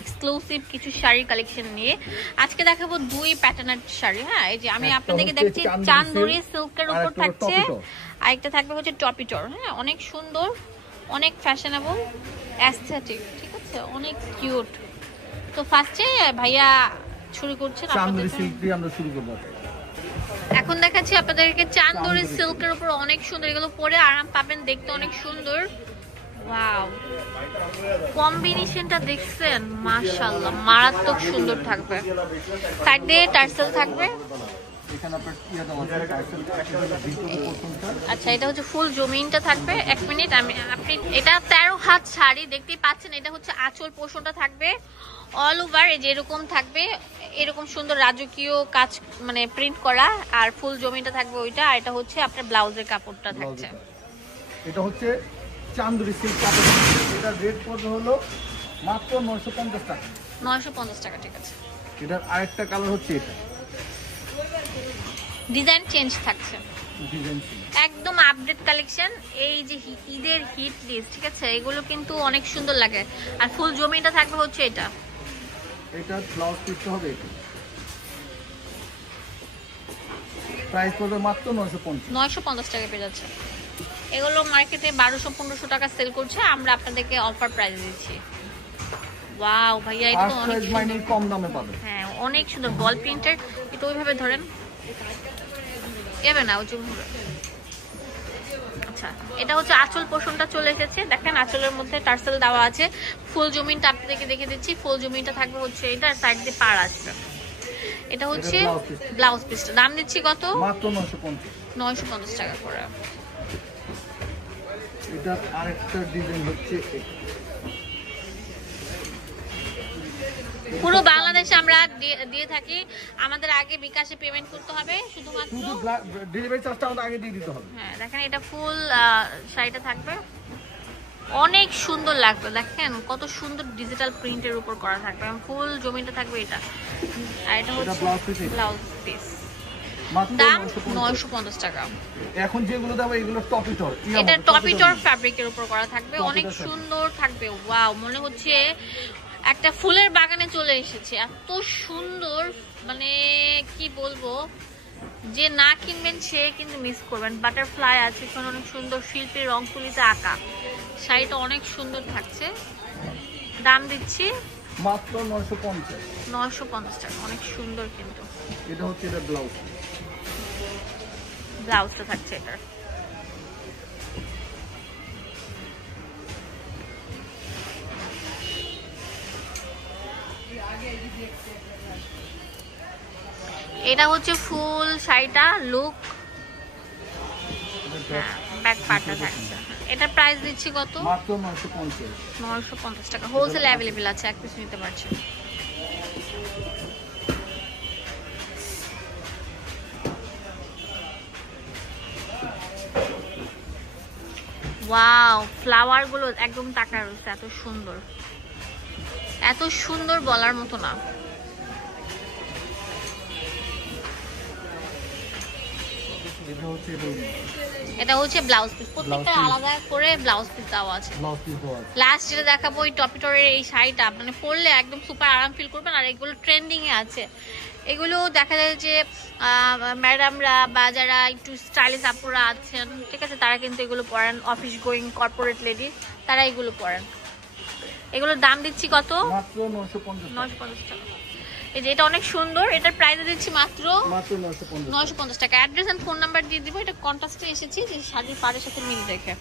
Exclusive কিছু sari collection নিয়ে। আজকে দেখাবো দুই প্যাটার্নের শাড়ি হ্যাঁ? এই যে আমি আপনাদেরকে দেখছি চান্দুরি সিল্কের উপর থাকছে। আরেকটা থাকবে হচ্ছে টপিটর হ্যাঁ? অনেক সুন্দর অনেক ফ্যাশনেবল অ্যাস্থেটিক ঠিক আছে? অনেক কিউট তো ফার্স্টে ভাইয়া শুরু করছেন চান্দুরি সিল্ক দিয়ে আমরা শুরু করব। এখন দেখাচ্ছি আপনাদেরকে চান্দুরি সিল্কের উপর অনেক সুন্দর এগুলো পরে আরাম পাবেন দেখতে অনেক সুন্দর। ওয়াও কম্বিনেশনটা দেখছেন? মাশাআল্লাহ মারাত্মক সুন্দর থাকবে। সাইড দিয়ে টার্সেল থাকবে? আচ্ছা এটা হচ্ছে ফুল জমিনটা থাকবে। এক মিনিট আমি আপনি এটা তেরো হাত শাড়ি দেখতেই পাচ্ছেন এটা হচ্ছে আঁচল পোষণটা থাকবে। অল ওভার এই যে এরকম থাকবে এরকম সুন্দর রাজকীয় কাজ মানে প্রিন্ট করা আর ফুল জমিনটা থাকবে ওইটা আর এটা হচ্ছে আপনার ব্লাউজের কাপড়টা থাকছে। এটা হচ্ছে চান্দুরি সিল্ক কাপড় এটার রেট পড়বে হলো? মাত্র নয়শো পঞ্চাশ টাকা। নয়শো পঞ্চাশ টাকা ঠিক আছে। এটার আরেকটা কালার হচ্ছে এটা। ডিজাইন চেঞ্জ থাকছে। ডিজাইন একদম আপডেট কালেকশন এই যে ঈদের হিট লিস্ট ঠিক আছে? এগুলো কিন্তু অনেক সুন্দর লাগে। আর ফুল জমিটা থাকবে হচ্ছে এটা। এটার ব্লাউজ পিসটা হবে এটা। প্রাইস পড়বে মাত্র নয়শো পঞ্চাশ। নয়শো পঞ্চাশ টাকা পেয়ে যাচ্ছে। এগুলো মার্কেটে বারোশো পনেরোশো টাকা সেল করছে। আমরা আপনাদেরকে অফার প্রাইস দিচ্ছি। ওয়াও ভাইয়া এটা তো অনেক কম দামে পাবে। হ্যাঁ অনেক সুন্দর বল প্রিন্টের এটা ওইভাবে ধরেন। না ওই আচ্ছা এটা হচ্ছে আঁচল পোষণটা চলে এসেছে। দেখেন আঁচলের মধ্যে টার্সেল দেওয়া আছে। ফুল জমিনটা আপনাদেরকে দেখে দিচ্ছি। ফুল জমিনটা থাকবে হচ্ছে এটা সাইড দিয়ে পাড় আসবে এটা হচ্ছে। ব্লাউজ পিসটা দাম দিচ্ছি কত? মাত্র নয়শো পঞ্চাশ টাকা করে। এটার আরেকটা ডিজাইন হচ্ছে পুরো বাংলাদেশে আমরা দিয়ে- থাকি। আমাদের আগে বিকাশে পেমেন্ট করতে হবে শুধুমাত্র ডেলিভারি চার্জটা আমাদের আগে দিয়ে দিতে হবে। হ্যাঁ দেখেন এটা ফুল শাড়িটা থাকবে। অনেক সুন্দর লাগবে দেখেন কত সুন্দর ডিজিটাল প্রিন্টের উপর করা থাকবে। ফুল জমিটা থাকবে এটা। আর এটা হচ্ছে। ব্লাউজ পিস দাম 950 পঞ্চাশ। টাকা। এখন যেগুলো দেবো এগুলো টপিটর এটা টপিটর ফ্যাব্রিকের উপর করা থাকবে অনেক সুন্দর থাকবে। ওয়াও মনে হচ্ছে একটা ফুলের বাগানে চলে এসেছে। এত সুন্দর মানে কি বলব যে না কিনবেন সে কিন্তু মিস করবেন। বাটারফ্লাই আছে এখানে অনেক সুন্দর শিল্পীর রং তুলিতে আঁকা। শাড়িটা অনেক সুন্দর থাকছে। দাম দিচ্ছি মাত্র নয়শো পঞ্চাশ। নয়শো পঞ্চাশ টাকা অনেক সুন্দর কিন্তু। এটা হচ্ছে এটা ব্লাউজ। ব্লাউজটা থাকছে এটার। এটা হচ্ছে ফুল শাড়িটা লুক ব্যাক পার্টটা থাকছে। এটা প্রাইস দিচ্ছি কত? মাত্র নয়শো পঞ্চাশ। নয়শো পঞ্চাশ টাকা। হোলসেল অ্যাভেলেবেল আছে এক পিস নিতে পারছেন। ওয়াও ফ্লাওয়ারগুলো একদম টাকা রয়েছে এত সুন্দর। এত সুন্দর বলার মতো না। এটা হচ্ছে এটা এটা হচ্ছে ব্লাউজ পিস। প্রত্যেকটা আলাদা করে ব্লাউজ পিস দেওয়া আছে। ব্লাউজ পিস দেওয়া আছে। লাস্ট যেটা দেখাবো ওই টপিটরের এই শাড়িটা মানে পরলে একদম সুপার আরাম ফিল করবেন আর এগুলো ট্রেন্ডিং এ আছে। এগুলো দেখা যায় যে ম্যাডামরা বা যারা একটু স্টাইলিশ আপুরা আছেন ঠিক আছে তারা কিন্তু এগুলো পরেন অফিস গোয়িং কর্পোরেট লেডি তারা এগুলো পরেন। এগুলোর দাম দিচ্ছি কত? মাত্র নয়শো পঞ্চাশ নয়শো পঞ্চাশ টাকা। এই যে এটা অনেক সুন্দর এটার প্রাইস দিচ্ছি মাত্র মাত্র নয়শো পঞ্চাশ টাকা। অ্যাড্রেস অ্যান্ড ফোন নাম্বার দিয়ে দিব এটা কন্টাস্টে এসেছি যে শাড়ির পাড়ের সাথে মিল রেখে।